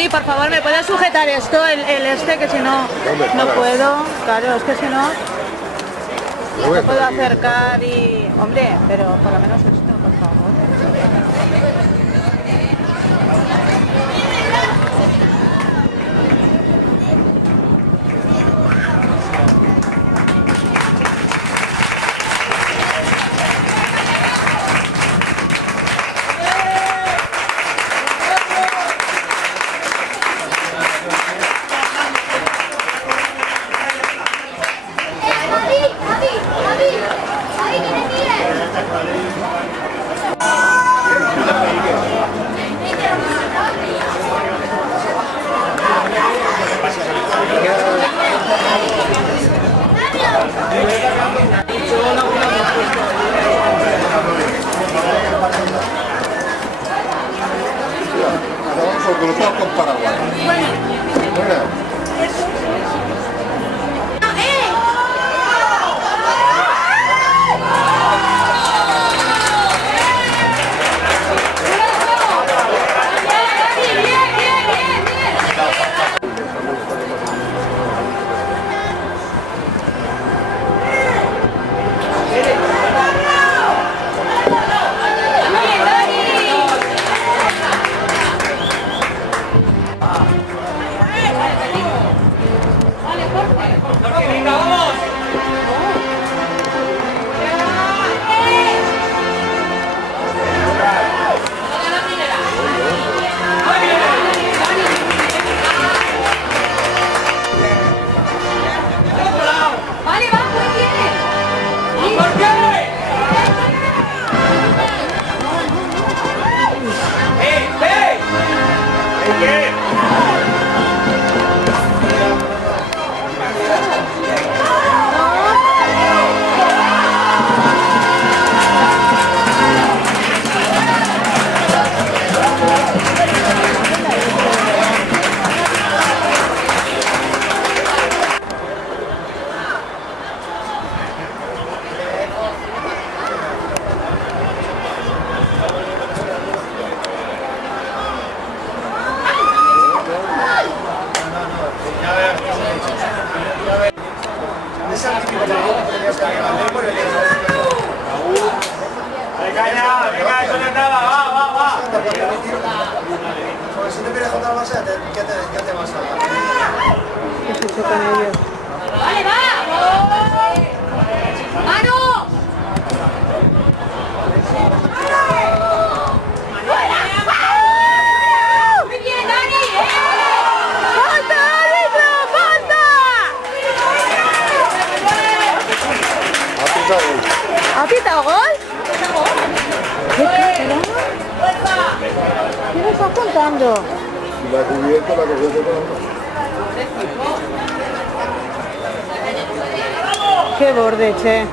Tony, por favor, ¿me puedes sujetar esto, el este, que si no, no puedo? Claro, es que si no, no puedo acercar y... Hombre, pero por lo menos esto, por favor. Cruzado con Paraguay. Venga, eso no es nada, va. Si te quieres contar más, ¿qué te vas a dar? Que se chocan ellos. ¡Vale, va! ¡Mano! ¡Muy bien, Dani! ¡Falta, árbitro! ¡Falta! ¿Ha pitado gol? ¿Qué pasa? ¿Qué me estás contando? La cubierta la cogió de ¡Qué borde, che!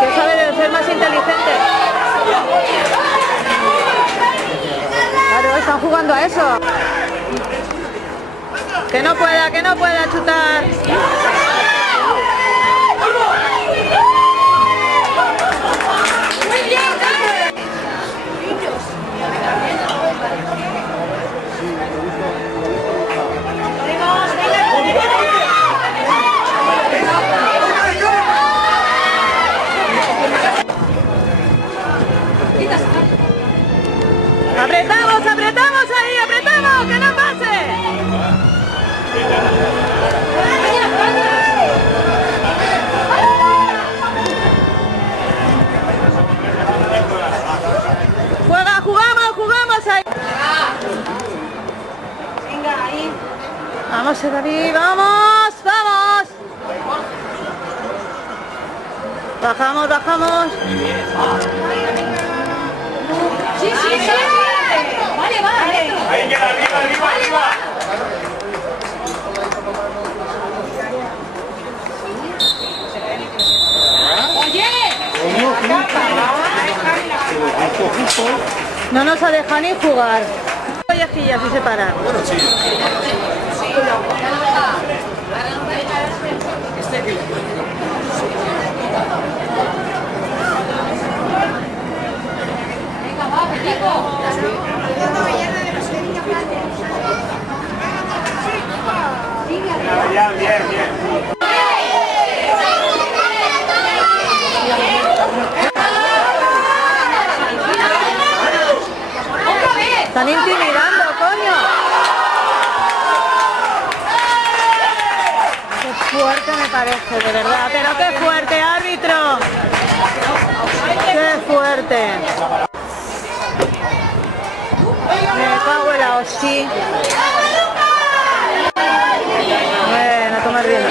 Que sabe de ser más inteligente. Claro, están jugando a eso. Que no pueda chutar. Apretamos ahí, apretamos, que no pase. Jugamos ahí. Venga, ahí. Vamos, David, vamos. Bajamos. Vale, va. Ahí queda, arriba, arriba, arriba. Oye. No nos ha dejado ni jugar. Collejillas y se paran. Venga, va, Federico. Ya, bien, bien. Otra vez. Están intimidando, coño. Qué fuerte me parece, de verdad. Pero qué fuerte, árbitro. Qué fuerte. Me cago en la hostia. Bueno, a tomar viento.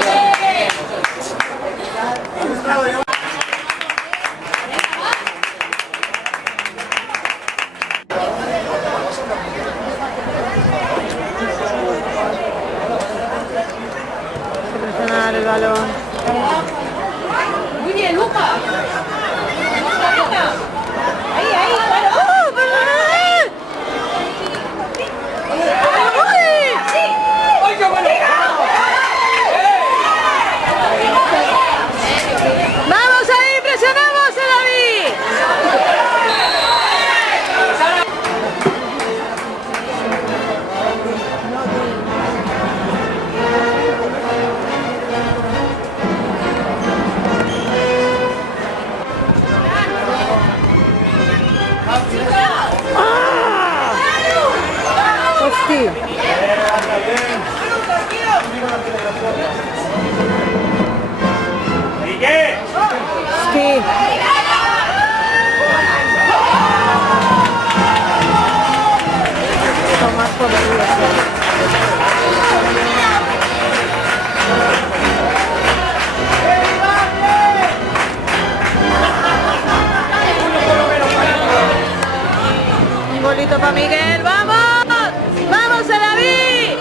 Presionar el balón. Muy bien, Luca. Ahí, ahí. ¡Oh, perdón! ¡Vamos ahí! ¡Presionamos a David! ¡Ah! ¡Hostia! ¿Y qué? Sí. Tomás por el un golito para Miguel. ¡Vamos! ¡Vamos, David!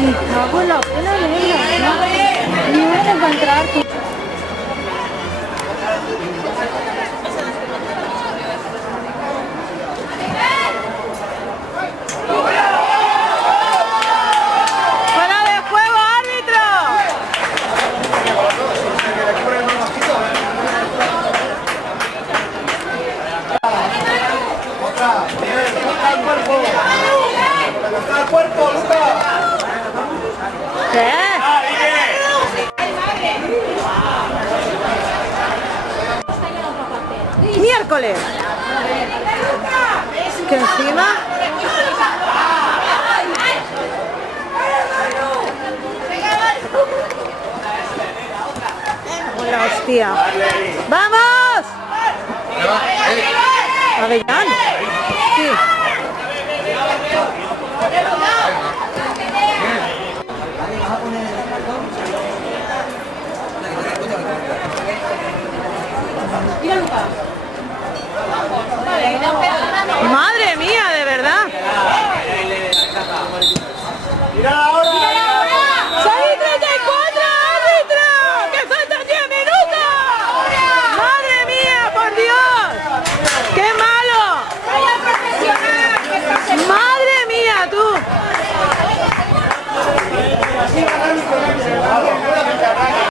Me cago en la pena negra. Ni voy a encontrar tu... ¡Fuera de juego, árbitro! ¿Qué? Miércoles. Que encima... Con la hostia. ¡Vamos! Avellán. Sí.